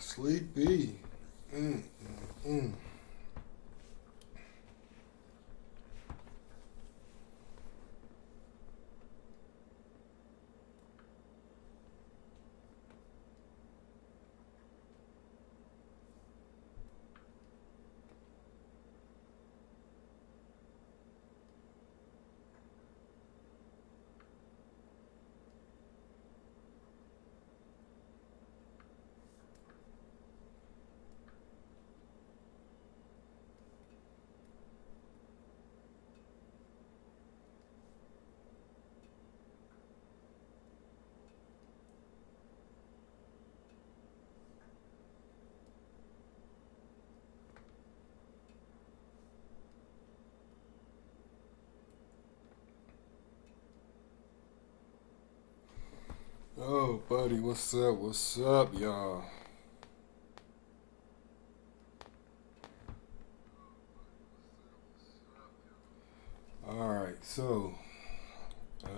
Sleepy. Mm, mm, mm. Oh, buddy, what's up? What's up, y'all? All right, so uh,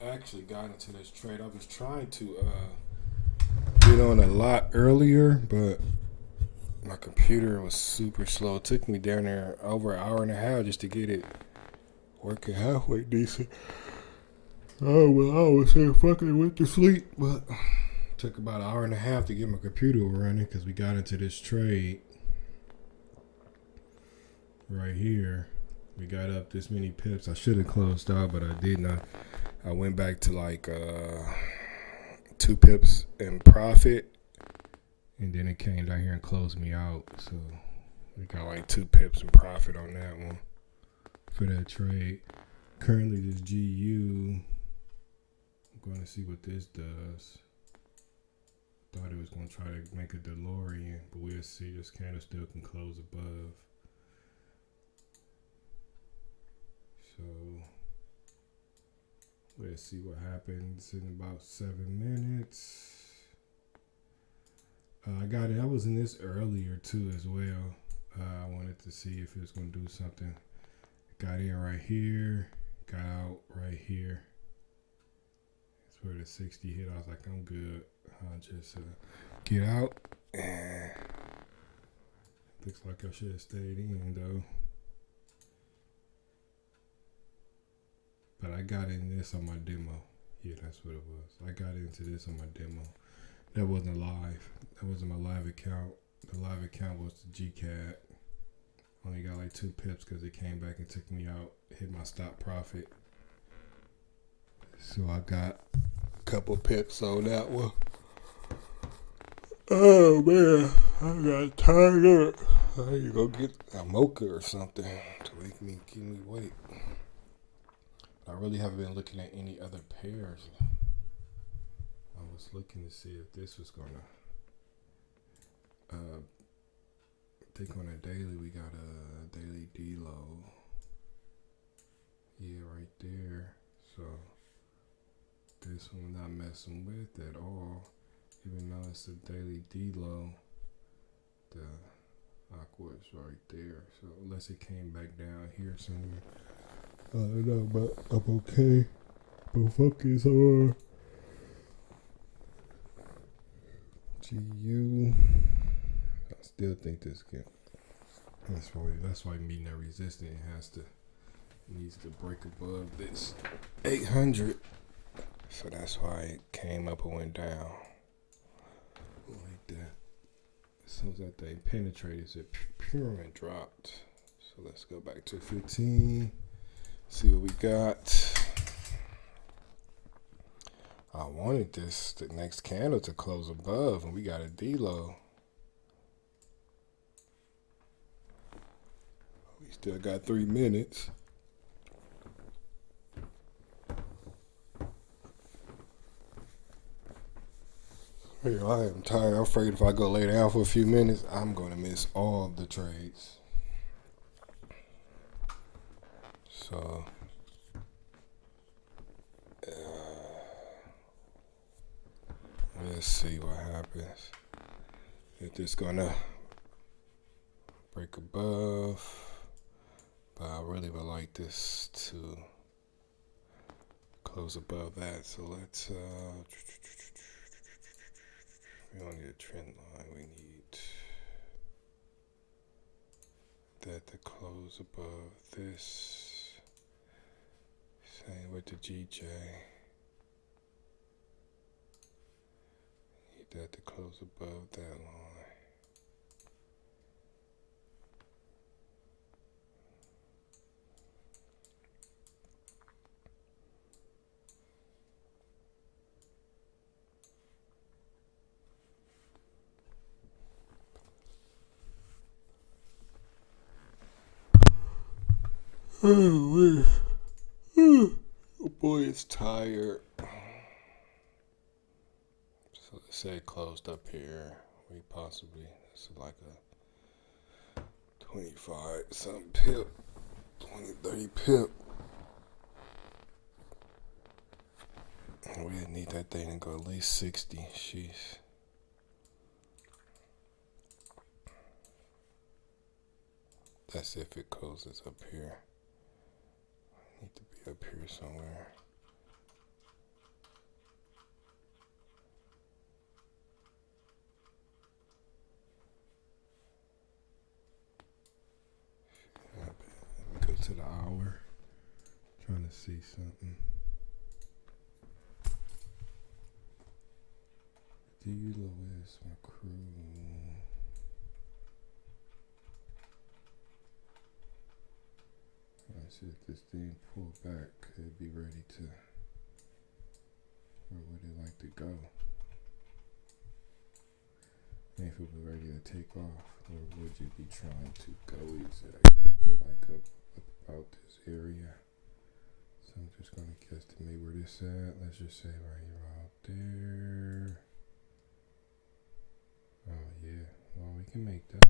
we actually got into this trade. I was trying to get on a lot earlier, but my computer was super slow. It took me down there over an hour and a half just to get it working halfway decent. Oh, well, I was here fucking went to sleep, but took about an hour and a half to get my computer running because we got into this trade right here. We got up this many pips. I should have closed out, but I did not. I went back to like 2 pips in profit, and then it came down here and closed me out. So we got like 2 pips in profit on that one for that trade. Currently, this GU, I'm going to see what this does. Thought it was going to try to make a DeLorean, but we'll see. This candle still can close above. So let's see what happens in about 7 minutes. I got it. I was in this earlier too as well. I wanted to see if it was going to do something. Got in right here. Got out right here. That's where the 60 hit. I was like, I'm good. I'll just get out. And looks like I should have stayed in though. But I got in this on my demo. Yeah, that's what it was. I got into this on my demo. That wasn't live. That wasn't my live account. The live account was the GCAD. Only got like 2 pips because it came back and took me out. Hit my stop profit. So I got a couple pips on that one. Oh man, I got tired up. I need to go get a mocha or something to give me weight. I really haven't been looking at any other pairs. I was looking to see if this was gonna. I think on a daily we got a daily D-low. Yeah, right there. So this one I'm not messing with at all. Even though it's a daily D-low, the aqua is right there. So unless it came back down here somewhere. I don't know, but I'm okay. But fuck is GU. I still think this can. That's why meeting that resistance needs to break above this 800. So that's why it came up and went down like that. As soon as that thing penetrated, it pyramid dropped. So let's go back to 15. See what we got. I wanted the next candle to close above, and we got a D-low. We still got 3 minutes. I am tired. I'm afraid if I go lay down for a few minutes, I'm going to miss all of the trades. So let's see what happens. If this gonna break above, but I really would like this to close above that. So let's we don't need a trend line. We need that to close above this. Same with the GJ. Need that to close above that line. Oh boy, it's tired. So let's say it closed up here. We possibly, this is like a 25 something pip, 20, 30 pip. We need that thing to go at least 60. Sheesh. That's if it closes up here. Need to be up here somewhere. Let me go to the hour. Trying to see something. Do you know where's my crew? I see if this thing pull back, could it be ready to, where would it like to go? And if it was ready to take off, where would you be trying to go exactly? Like up about this area. So I'm just gonna guesstimate where this at. Let's just say right about there. Oh yeah, well we can make that.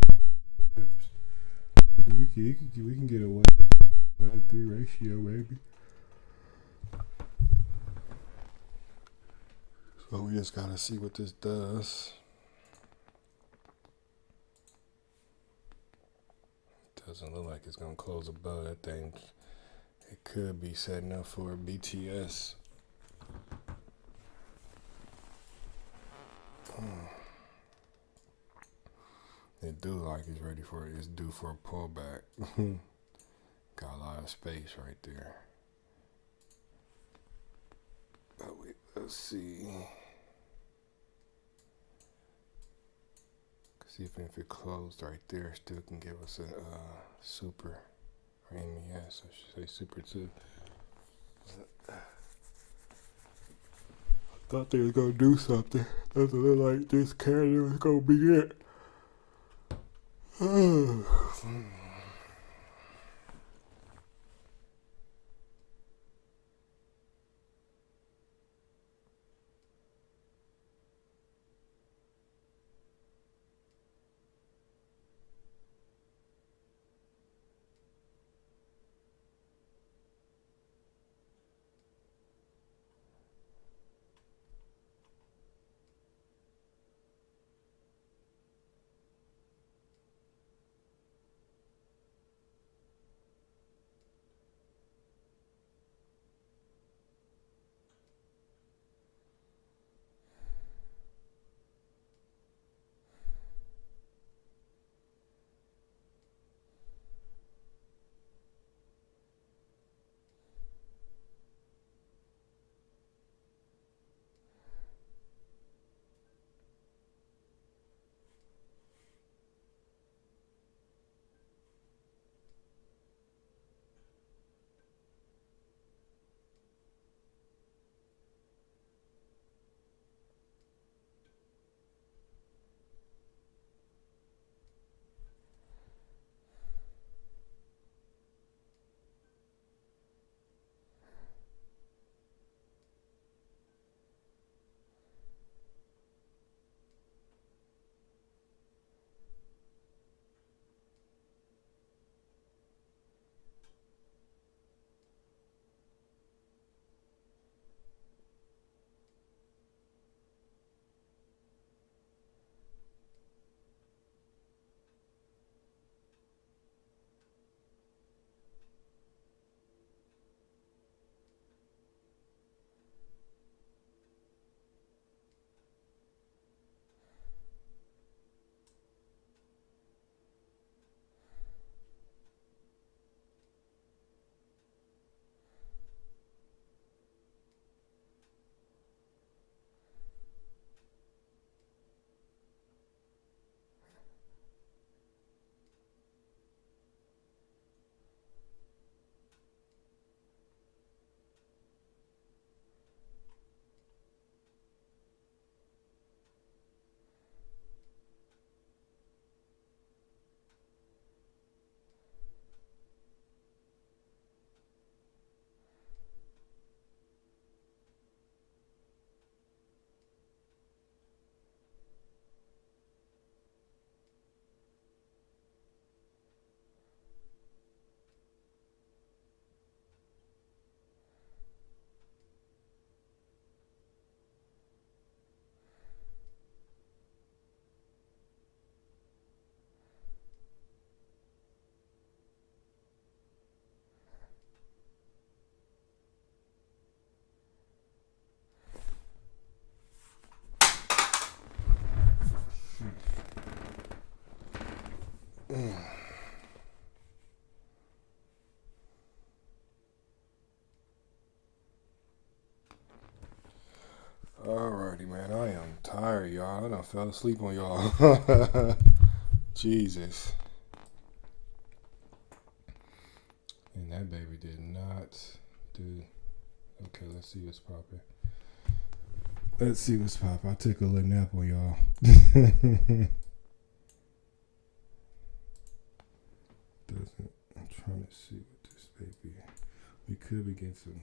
We can get a 1-3 ratio maybe. So we just gotta see what this does. Doesn't look like it's gonna close above that thing. It could be setting up for a BTS. It do like it's ready for it. It's due for a pullback. Got a lot of space right there. But let's see. See if it closed right there, still can give us a super, or MES, I should say super 2. I thought they was gonna do something. Doesn't look like this candle was gonna be it. already, man. I am tired, y'all. I done fell asleep on y'all. Jesus. And that baby did not do. Okay, let's see what's popping. Let's see what's popping. I took a little nap on y'all. Doesn't. I'm trying to see what this baby. We could be getting some.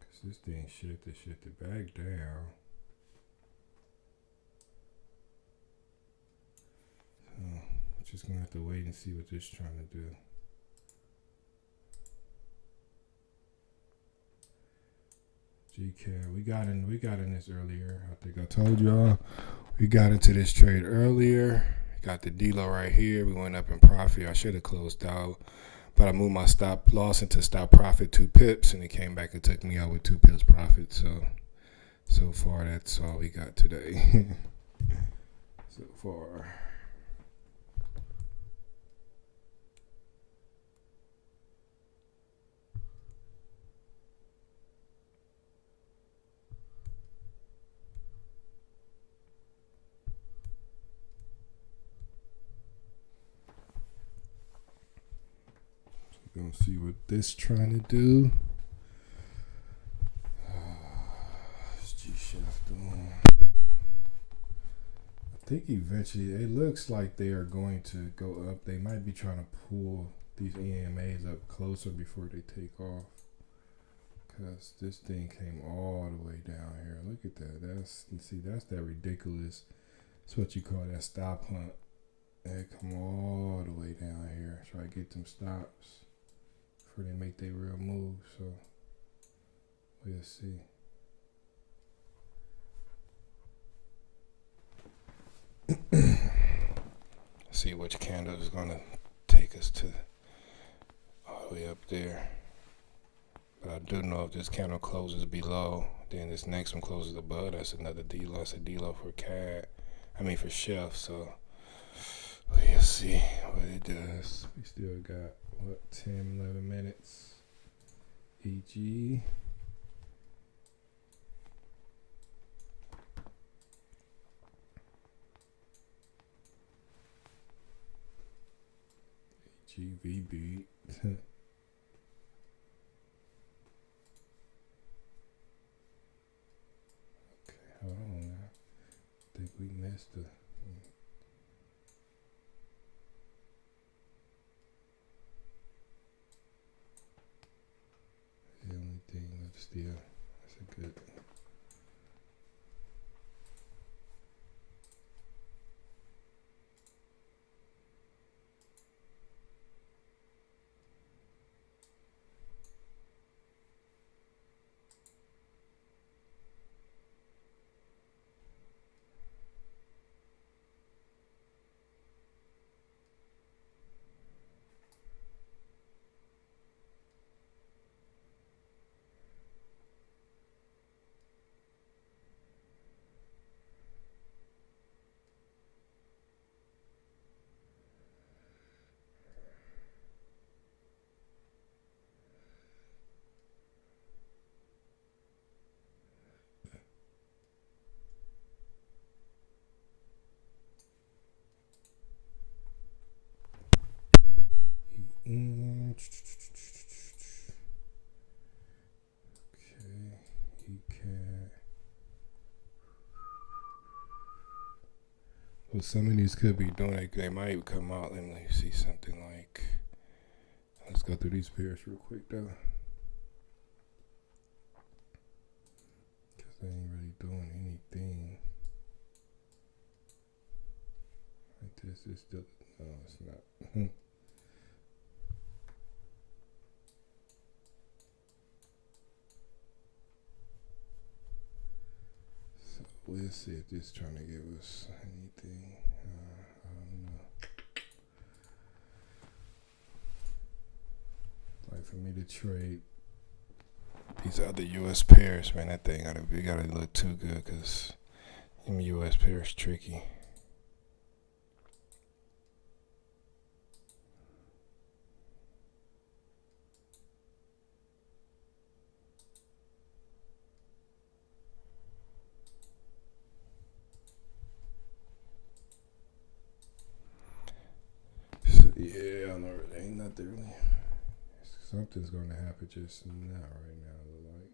Cause this thing shifted back down. So just gonna have to wait and see what this trying to do. GCAD, we got in this earlier. I think I told y'all we got into this trade earlier. Got the D-Lo right here. We went up in profit. I should have closed out, but I moved my stop loss into stop profit 2 pips, and it came back and took me out with 2 pips profit. So far that's all we got today. So far. Gonna see what this trying to do. I think eventually it looks like they are going to go up. They might be trying to pull these EMAs up closer before they take off. Cause this thing came all the way down here. Look at that. That's that ridiculous. That's what you call that stop hunt. They come all the way down here. Try to get them stops before they make their real move. So we'll see. See which candle is gonna take us to all the way up there. But I do know if this candle closes below, then this next one closes above. That's another D-Lo. That's a D-Lo for CAD. I mean for Chef. So we'll see what it does. We still got 10, 11 minutes. EG. GVB. Okay, hold on now. I think we missed the. The only thing that's still. That's a good. Well, some of these could be doing it. They might come out and let me see something like. Let's go through these pairs real quick though, because they ain't really doing anything. Like this is still. No, it's not. We'll see if this is trying to give us anything. I don't know. Like for me to trade these other U.S. pairs, man, that thing gotta look too good because them U.S. pairs tricky. Yeah, I know. Ain't nothing really. Something's going to happen just now, right now. Like,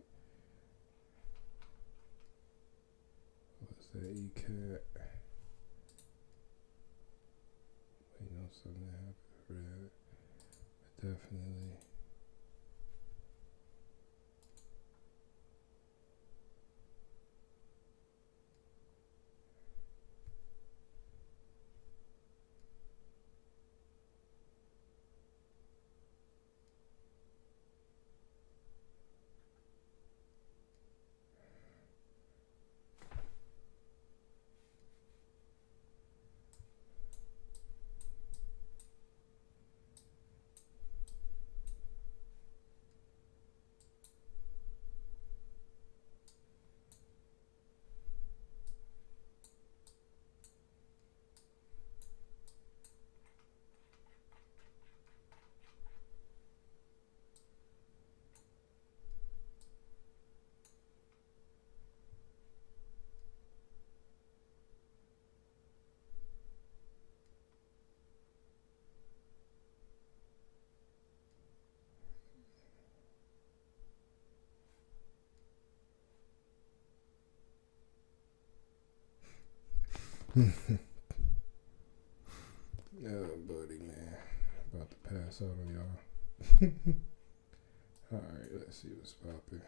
what's that? ECAT. You know, something happened for that. But definitely. Yeah, buddy, man. About to pass out on y'all. Alright, let's see what's popping.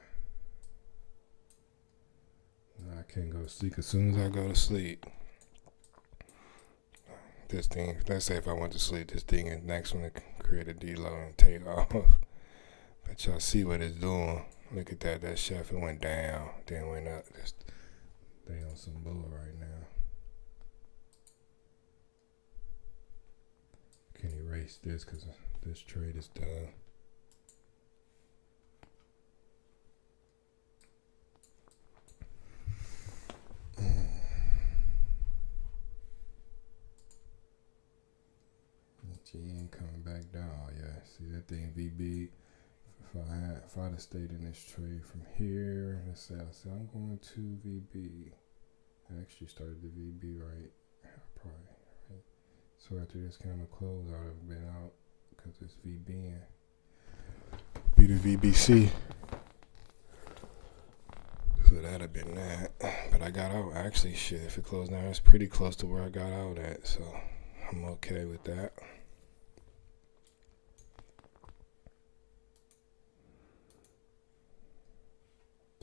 I can't go to sleep as soon as I go to sleep. This thing, let's say if I went to sleep, this thing is next one to create a deload and take off. But y'all see what it's doing. Look at that. That chef, it went down, then went up. They on some bull right now. Can erase this because this trade is done. GN coming back down. Oh, yeah, see that thing VB. If I'd have stayed in this trade from here, let's say I said I'm going to VB. I actually started the VB right. Probably right. So after this candle close, I would have been out because it's VBing. Be the VBC. So that'd have been that. But I got out. Actually, shit, if it closed down, it's pretty close to where I got out at. So I'm okay with that.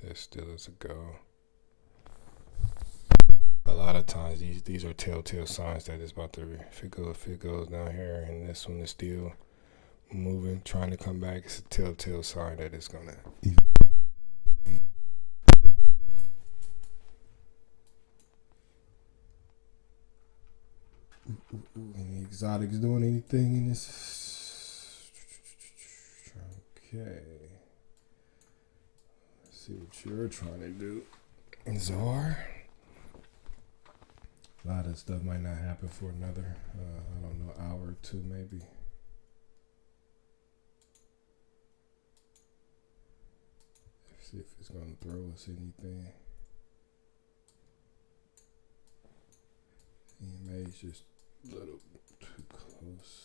That still is a go. A lot of times these are telltale signs that it's about to, if it goes down here and this one is still moving, trying to come back, it's a telltale sign that it's gonna. Any exotics doing anything in this? Okay. Let's see what you're trying to do. Czar. A lot of stuff might not happen for another, I don't know, hour or two maybe. Let's see if it's going to throw us anything. EMA is just a little too close.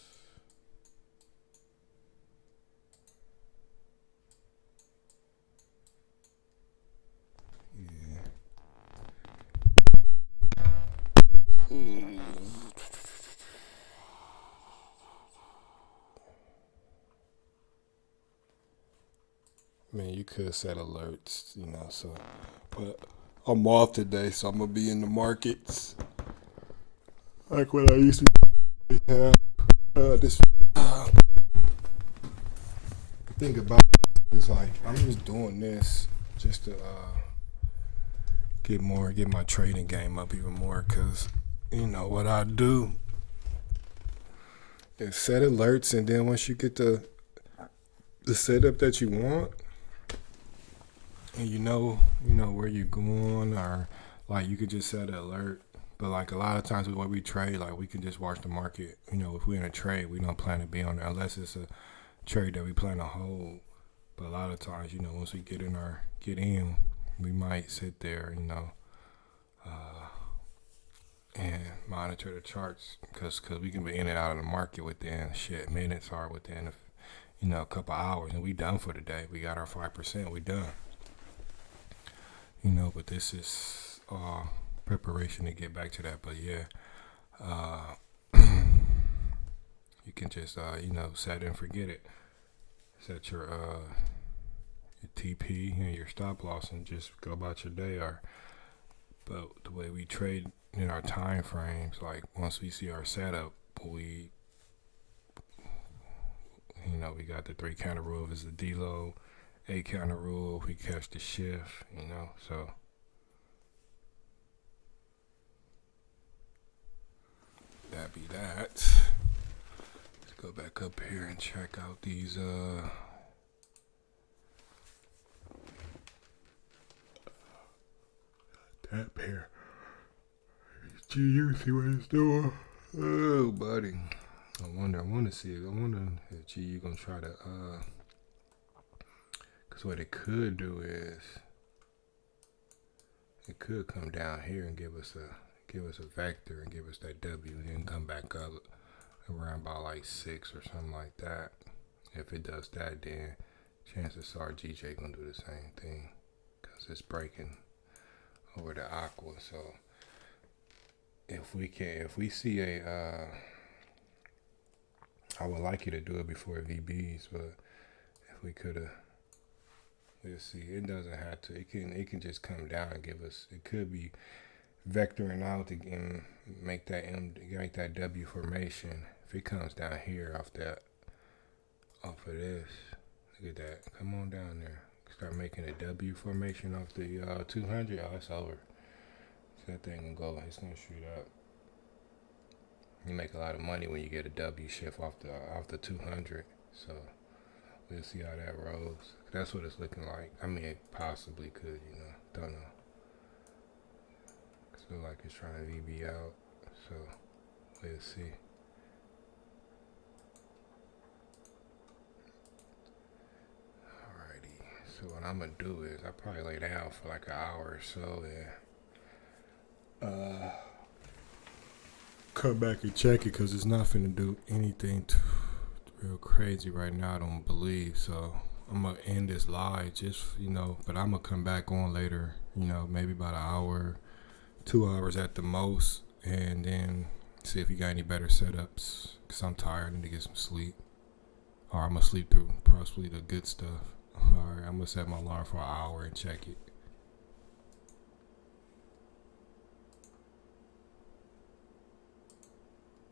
Man, you could set alerts, so. But I'm off today, so I'm going to be in the markets. Like what I used to have. The thing about it is, like, I'm just doing this just to get my trading game up even more. Because, what I do is set alerts, and then once you get the setup that you want, and you know where you're going, or like you could just set an alert. But like a lot of times when we trade, like we can just watch the market. If we're in a trade, we don't plan to be on there unless it's a trade that we plan to hold. But a lot of times, once we get in, we might sit there, and monitor the charts because we can be in and out of the market within minutes or within a couple hours, and we done for the day. We got our 5%. We done. But this is preparation to get back to that. But you can just set and forget it. Set your TP and your stop loss and just go about your day. But the way we trade in our time frames, like once we see our setup, we got the 3 counter rule is the D-low, 8 counter rule, we catch the shift, so that be that. Let's go back up here and check out these that pair. GU, see what it's doing. Oh, buddy. I wonder if GU gonna try to cause what it could do is it could come down here and give us a vector and give us that W and then come back up around about like 6 or something like that. If it does that, then chances are GJ gonna do the same thing because it's breaking over the aqua. So if we see I would like you to do it before VBs, but if we coulda, we'll see. It doesn't have to. It can just come down and give us. It could be vectoring out and make that W formation. If it comes down here off of this, look at that. Come on down there. Start making a W formation off the 200. Oh, it's over. So that thing gonna go. It's gonna shoot up. You make a lot of money when you get a W shift off the 200. So we'll see how that rolls. That's what it's looking like. I mean, it possibly could. Don't know. It looks like it's trying to VB out. So we'll see. So what I'm gonna do is I probably lay down for like an hour or so and come back and check it because it's not finna do anything real crazy right now. I don't believe so. I'm gonna end this live just but I'm gonna come back on later. Maybe about an hour, 2 hours at the most, and then see if you got any better setups. Cause I'm tired. I need to get some sleep, or I'm gonna sleep through probably the good stuff. Alright, I'm gonna set my alarm for an hour and check it.